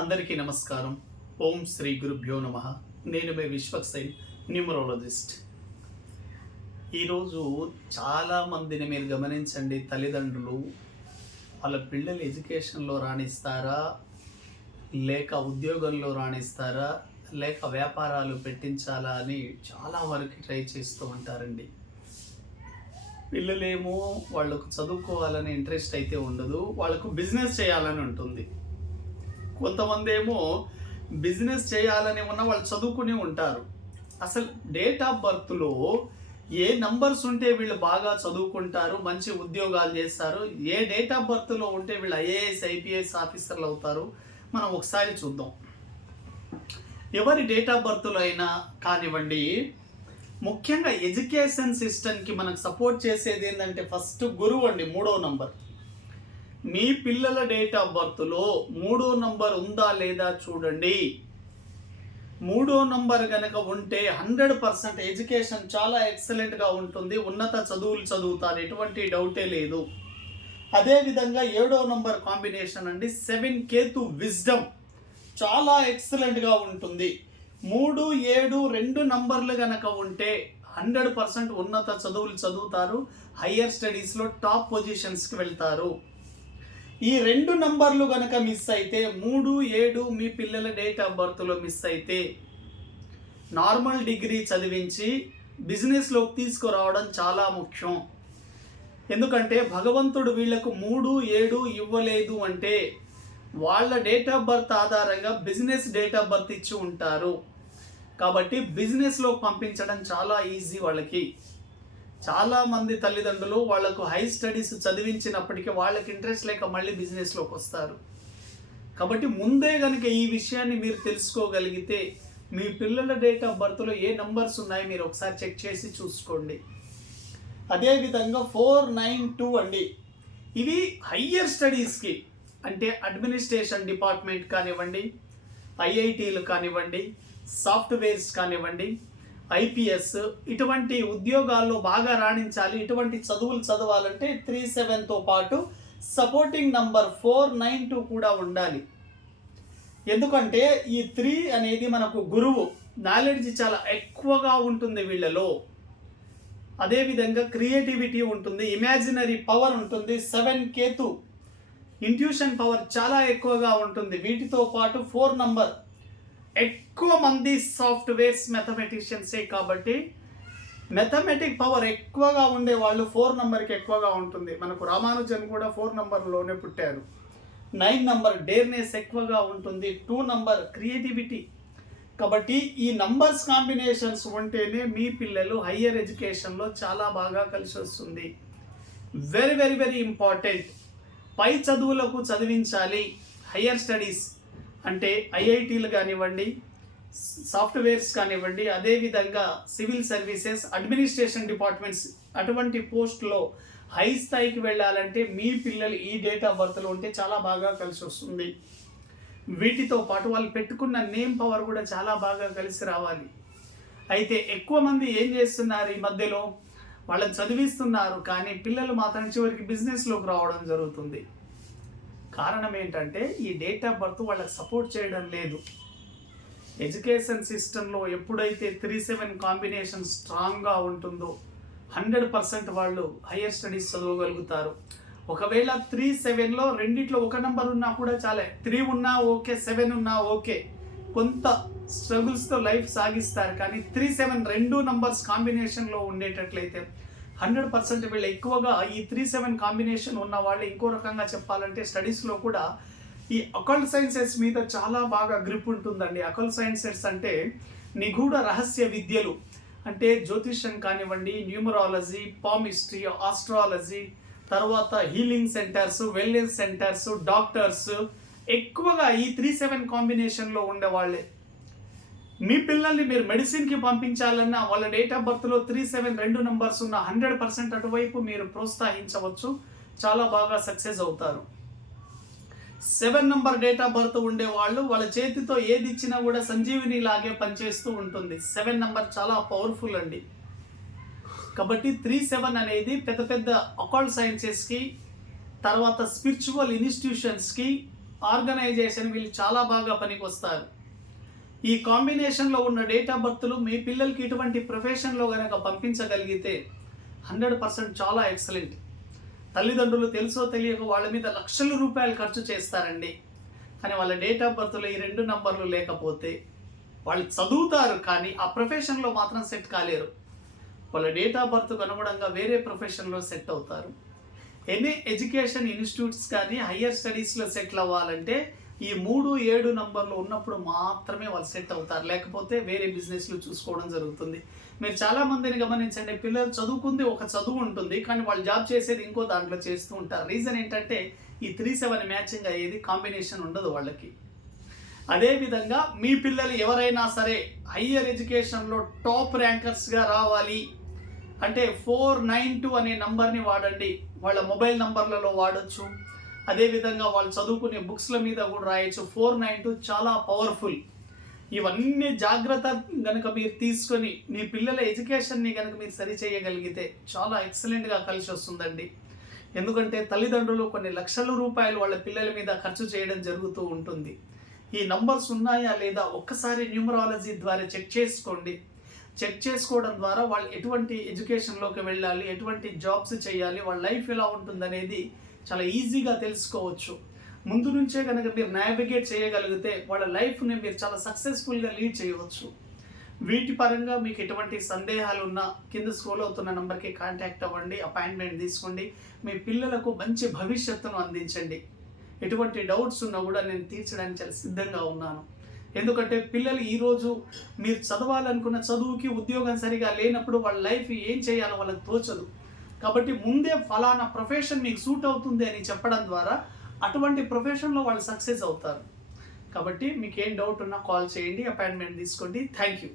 అందరికీ నమస్కారం. ఓం శ్రీ గురుభ్యో నమః. నేను మీ విశ్వక్సేన్, న్యూమరాలజిస్ట్. ఈరోజు చాలామందిని మీరు గమనించండి, తల్లిదండ్రులు వాళ్ళ పిల్లలు ఎడ్యుకేషన్లో రాణిస్తారా, లేక ఉద్యోగంలో రాణిస్తారా, లేక వ్యాపారాలు పెట్టించాలా అని చాలా వరకు ట్రై చేస్తూ ఉంటారండి. పిల్లలేమో వాళ్ళకు చదువుకోవాలని ఇంట్రెస్ట్ అయితే ఉండదు, వాళ్ళకు బిజినెస్ చేయాలని ఉంటుంది. కొంతమంది ఏమో బిజినెస్ చేయాలని ఉన్న వాళ్ళు చదువుకుని ఉంటారు. అసలు డేట్ ఆఫ్ బర్త్లో ఏ నంబర్స్ ఉంటే వీళ్ళు బాగా చదువుకుంటారు, మంచి ఉద్యోగాలు చేస్తారు, ఏ డేట్ ఆఫ్ బర్త్లో ఉంటే వీళ్ళు ఐఏఎస్ ఐపీఎస్ ఆఫీసర్లు అవుతారు, మనం ఒకసారి చూద్దాం. ఎవరి డేట్ ఆఫ్ బర్త్లో అయినా కానివ్వండి, ముఖ్యంగా ఎడ్యుకేషన్ సిస్టమ్కి మనకు సపోర్ట్ చేసేది ఏంటంటే ఫస్ట్ గురువు అండి, 3వ నంబర్. మీ పిల్లల డేట్ ఆఫ్ బర్త్లో 3వ నంబర్ ఉందా లేదా చూడండి. 3వ నంబర్ కనుక ఉంటే 100% ఎడ్యుకేషన్ చాలా ఎక్సలెంట్గా ఉంటుంది, ఉన్నత చదువులు చదువుతారు, ఎటువంటి డౌటే లేదు. అదేవిధంగా 7వ నంబర్ కాంబినేషన్ అండి, 7 కేతు విజ్డమ్ చాలా ఎక్సలెంట్గా ఉంటుంది. 3, 7 రెండు నంబర్లు కనుక ఉంటే 100% ఉన్నత చదువులు చదువుతారు, హయ్యర్ స్టడీస్లో టాప్ పొజిషన్స్కి వెళ్తారు. ఈ 2 నంబర్లు కనుక మిస్ అయితే, 3, 7 మీ పిల్లల డేట్ ఆఫ్ బర్త్లో మిస్ అయితే నార్మల్ డిగ్రీ చదివించి బిజినెస్లోకి తీసుకురావడం చాలా ముఖ్యం. ఎందుకంటే భగవంతుడు వీళ్లకు 3, 7 ఇవ్వలేదు అంటే వాళ్ళ డేట్ ఆఫ్ బర్త్ ఆధారంగా బిజినెస్ డేట్ ఆఫ్ బర్త్ ఇచ్చి ఉంటారు. కాబట్టి బిజినెస్లో పంపించడం చాలా ఈజీ. వాళ్ళకి చాలామంది తల్లిదండ్రులు వాళ్లకు హై స్టడీస్ చదివించినప్పటికీ వాళ్ళకి ఇంట్రెస్ట్ లేక మళ్ళీ బిజినెస్లోకి వస్తారు. కాబట్టి ముందే కనుక ఈ విషయాన్ని మీరు తెలుసుకోగలిగితే మీ పిల్లల డేట్ ఆఫ్ బర్త్లో ఏ నంబర్స్ ఉన్నాయో మీరు ఒకసారి చెక్ చేసి చూసుకోండి. అదేవిధంగా 4, 9, 2 అండి, ఇవి హయ్యర్ స్టడీస్కి అంటే అడ్మినిస్ట్రేషన్ డిపార్ట్మెంట్ కానివ్వండి, ఐఐటీలు కానివ్వండి, సాఫ్ట్వేర్స్ కానివ్వండి, ఐపీఎస్ ఇటువంటి ఉద్యోగాల్లో బాగా రాణించాలి, ఇటువంటి చదువులు చదవాలంటే 3, 7తో పాటు సపోర్టింగ్ నంబర్ 4, 9, 2 కూడా ఉండాలి. ఎందుకంటే ఈ 3 అనేది మనకు గురువు, నాలెడ్జ్ చాలా ఎక్కువగా ఉంటుంది వీళ్ళలో. అదేవిధంగా క్రియేటివిటీ ఉంటుంది, ఇమాజినరీ పవర్ ఉంటుంది. 7 కేతు ఇంట్యూషన్ పవర్ చాలా ఎక్కువగా ఉంటుంది. వీటితో పాటు 4 నంబర్, ఎక్కువ మంది సాఫ్ట్వేర్స్ మ్యాథమెటిషియన్సే కాబట్టి మ్యాథమెటిక్ పవర్ ఎక్కువగా ఉండే వాళ్ళు 4 నంబర్కి ఎక్కువగా ఉంటుంది. మనకు రామానుజన్ కూడా 4 నంబర్లోనే పుట్టారు. 9 నంబర్ డేర్నెస్ ఎక్కువగా ఉంటుంది. 2 నంబర్ క్రియేటివిటీ. కాబట్టి ఈ నంబర్స్ కాంబినేషన్స్ ఉంటేనే మీ పిల్లలు హయ్యర్ ఎడ్యుకేషన్లో చాలా బాగా కలిసి వస్తుంది. Very very very important. పై చదువులకు చదివించాలి, హయ్యర్ స్టడీస్ అంటే ఐఐటీలు కానివ్వండి, సాఫ్ట్వేర్స్ కానివ్వండి, అదేవిధంగా సివిల్ సర్వీసెస్, అడ్మినిస్ట్రేషన్ డిపార్ట్మెంట్స్ అటువంటి పోస్ట్లో హై స్థాయికి వెళ్ళాలంటే మీ పిల్లలు ఈ డేట్ ఆఫ్ బర్త్లో ఉంటే చాలా బాగా కలిసి వస్తుంది. వీటితో పాటు వాళ్ళు పెట్టుకున్న నేమ్ పవర్ కూడా చాలా బాగా కలిసి రావాలి. అయితే ఎక్కువ మంది ఏం చేస్తున్నారు, ఈ మధ్యలో వాళ్ళని చదివిస్తున్నారు కానీ పిల్లలు మాత్రం చివరికి బిజినెస్లోకి రావడం జరుగుతుంది. కారణం ఏంటంటే ఈ డేట్ ఆఫ్ బర్త్ వాళ్ళకి సపోర్ట్ చేయడం లేదు. ఎడ్యుకేషన్ సిస్టంలో ఎప్పుడైతే 3, 7 కాంబినేషన్ స్ట్రాంగ్గా ఉంటుందో 100% వాళ్ళు హయ్యర్ స్టడీస్ చదవగలుగుతారు. ఒకవేళ 3, 7లో రెండిట్లో ఒక నెంబర్ ఉన్నా కూడా చాలే, 3 ఉన్నా ఓకే, 7 ఉన్నా ఓకే, కొంత స్ట్రగుల్స్తో లైఫ్ సాగిస్తారు. కానీ 3, 7 రెండు నంబర్స్ కాంబినేషన్లో ఉండేటట్లయితే 100% వీళ్ళు ఎక్కువగా ఈ 3, 7 కాంబినేషన్ ఉన్న వాళ్ళు ఇంకో రకంగా చెప్పాలంటే స్టడీస్లో కూడా ఈ అకల్ట్ సైన్సెస్ మీద చాలా బాగా గ్రిప్ ఉంటుందండి. అకల్ట్ సైన్సెస్ అంటే నిగూఢ రహస్య విద్యలు, అంటే జ్యోతిష్యం కానివ్వండి, న్యూమరాలజీ, పామిస్ట్రీ, ఆస్ట్రాలజీ, తర్వాత healing centres, wellness centres, doctors ఎక్కువగా ఈ 3, 7 కాంబినేషన్లో ఉండేవాళ్ళే. మీ పిల్లల్ని మీరు మెడిసిన్కి పంపించాలన్నా వాళ్ళ డేట్ ఆఫ్ బర్త్లో 3, 7 రెండు నంబర్స్ ఉన్న 100% అటువైపు మీరు ప్రోత్సహించవచ్చు, చాలా బాగా సక్సెస్ అవుతారు. 7 నంబర్ డేట్ ఆఫ్ బర్త్ ఉండే వాళ్ళు వాళ్ళ చేతితో ఏది ఇచ్చినా కూడా సంజీవిని లాగే పనిచేస్తూ ఉంటుంది. 7 నంబర్ చాలా పవర్ఫుల్ అండి. కాబట్టి 3, 7 అనేది పెద్ద పెద్ద అకల్ట్ సైన్సెస్కి, తర్వాత స్పిరిచువల్ ఇన్స్టిట్యూషన్స్కి, ఆర్గనైజేషన్ వీళ్ళు చాలా బాగా పనికొస్తారు. ఈ కాంబినేషన్లో ఉన్న డేట్ ఆఫ్ బర్త్లు మీ పిల్లలకి ఇటువంటి ప్రొఫెషన్లో కనుక పంపించగలిగితే 100% చాలా ఎక్సలెంట్. తల్లిదండ్రులు తెలుసో తెలియక వాళ్ళ మీద లక్షల రూపాయలు ఖర్చు చేస్తారండి. కానీ వాళ్ళ డేట్ ఆఫ్ బర్త్లో ఈ 2 నంబర్లు లేకపోతే వాళ్ళు చదువుతారు కానీ ఆ ప్రొఫెషన్లో మాత్రం సెట్ కాలేరు. వాళ్ళ డేట్ ఆఫ్ బర్త్కు అనుగుణంగా వేరే ప్రొఫెషన్లో సెట్ అవుతారు. ఎనీ ఎడ్యుకేషన్ ఇన్స్టిట్యూట్స్ కానీ హయ్యర్ స్టడీస్లో సెటిల్ అవ్వాలంటే ఈ 3, 7 నంబర్లు ఉన్నప్పుడు మాత్రమే వాళ్ళు సెట్ అవుతారు. లేకపోతే వేరే బిజినెస్లు చూసుకోవడం జరుగుతుంది. మీరు చాలామందిని గమనించండి, పిల్లలు చదువుకుంది ఒక చదువు ఉంటుంది కానీ వాళ్ళు జాబ్ చేసేది ఇంకో దాంట్లో చేస్తూ ఉంటారు. రీజన్ ఏంటంటే ఈ 3-7 మ్యాచింగ్ అయ్యేది కాంబినేషన్ ఉండదు వాళ్ళకి. అదేవిధంగా మీ పిల్లలు ఎవరైనా సరే హయ్యర్ ఎడ్యుకేషన్లో టాప్ ర్యాంకర్స్గా రావాలి అంటే 492 అనే నంబర్ని వాడండి. వాళ్ళ మొబైల్ నంబర్లలో వాడచ్చు. అదేవిధంగా వాళ్ళు చదువుకునే బుక్స్ల మీద కూడా రాయొచ్చు. 492 చాలా పవర్ఫుల్. ఇవన్నీ జాగ్రత్త కనుక మీరు తీసుకొని మీ పిల్లల ఎడ్యుకేషన్ని కనుక మీరు సరి చేయగలిగితే చాలా ఎక్సలెంట్గా కలిసి వస్తుందండి. ఎందుకంటే తల్లిదండ్రులు కొన్ని లక్షల రూపాయలు వాళ్ళ పిల్లల మీద ఖర్చు చేయడం జరుగుతూ ఉంటుంది. ఈ నంబర్స్ ఉన్నాయా లేదా ఒక్కసారి న్యూమరాలజీ ద్వారా చెక్ చేసుకోండి. చెక్ చేసుకోవడం ద్వారా వాళ్ళు ఎటువంటి ఎడ్యుకేషన్లోకి వెళ్ళాలి, ఎటువంటి జాబ్స్ చేయాలి, వాళ్ళ లైఫ్ ఎలా ఉంటుందనేది చాలా ఈజీగా తెలుసుకోవచ్చు. ముందు నుంచే కనుక మీరు నావిగేట్ చేయగలిగితే వాళ్ళ లైఫ్ని మీరు చాలా సక్సెస్ఫుల్గా లీడ్ చేయవచ్చు. వీటి పరంగా మీకు ఎటువంటి సందేహాలు ఉన్నా కింద స్క్రోల్ అవుతున్న నెంబర్కి కాంటాక్ట్ అవ్వండి, అపాయింట్మెంట్ తీసుకోండి. మీ పిల్లలకు మంచి భవిష్యత్తును అందించండి. ఎటువంటి డౌట్స్ ఉన్నా కూడా నేను తీర్చడానికి చాలా సిద్ధంగా ఉన్నాను. ఎందుకంటే పిల్లలు ఈరోజు మీరు చదవాలనుకున్న చదువుకి ఉద్యోగం సరిగా లేనప్పుడు వాళ్ళ లైఫ్ ఏం చేయాలో వాళ్ళకి తోచదు. కాబట్టి ముందే ఫలానా ప్రొఫెషన్ మీకు సూట్ అవుతుంది అని చెప్పడం ద్వారా అటువంటి ప్రొఫెషన్లో వాళ్ళు సక్సెస్ అవుతారు. కాబట్టి మీకు ఏం డౌట్ ఉన్నా కాల్ చేయండి, అపాయింట్మెంట్ తీసుకోండి. Thank you.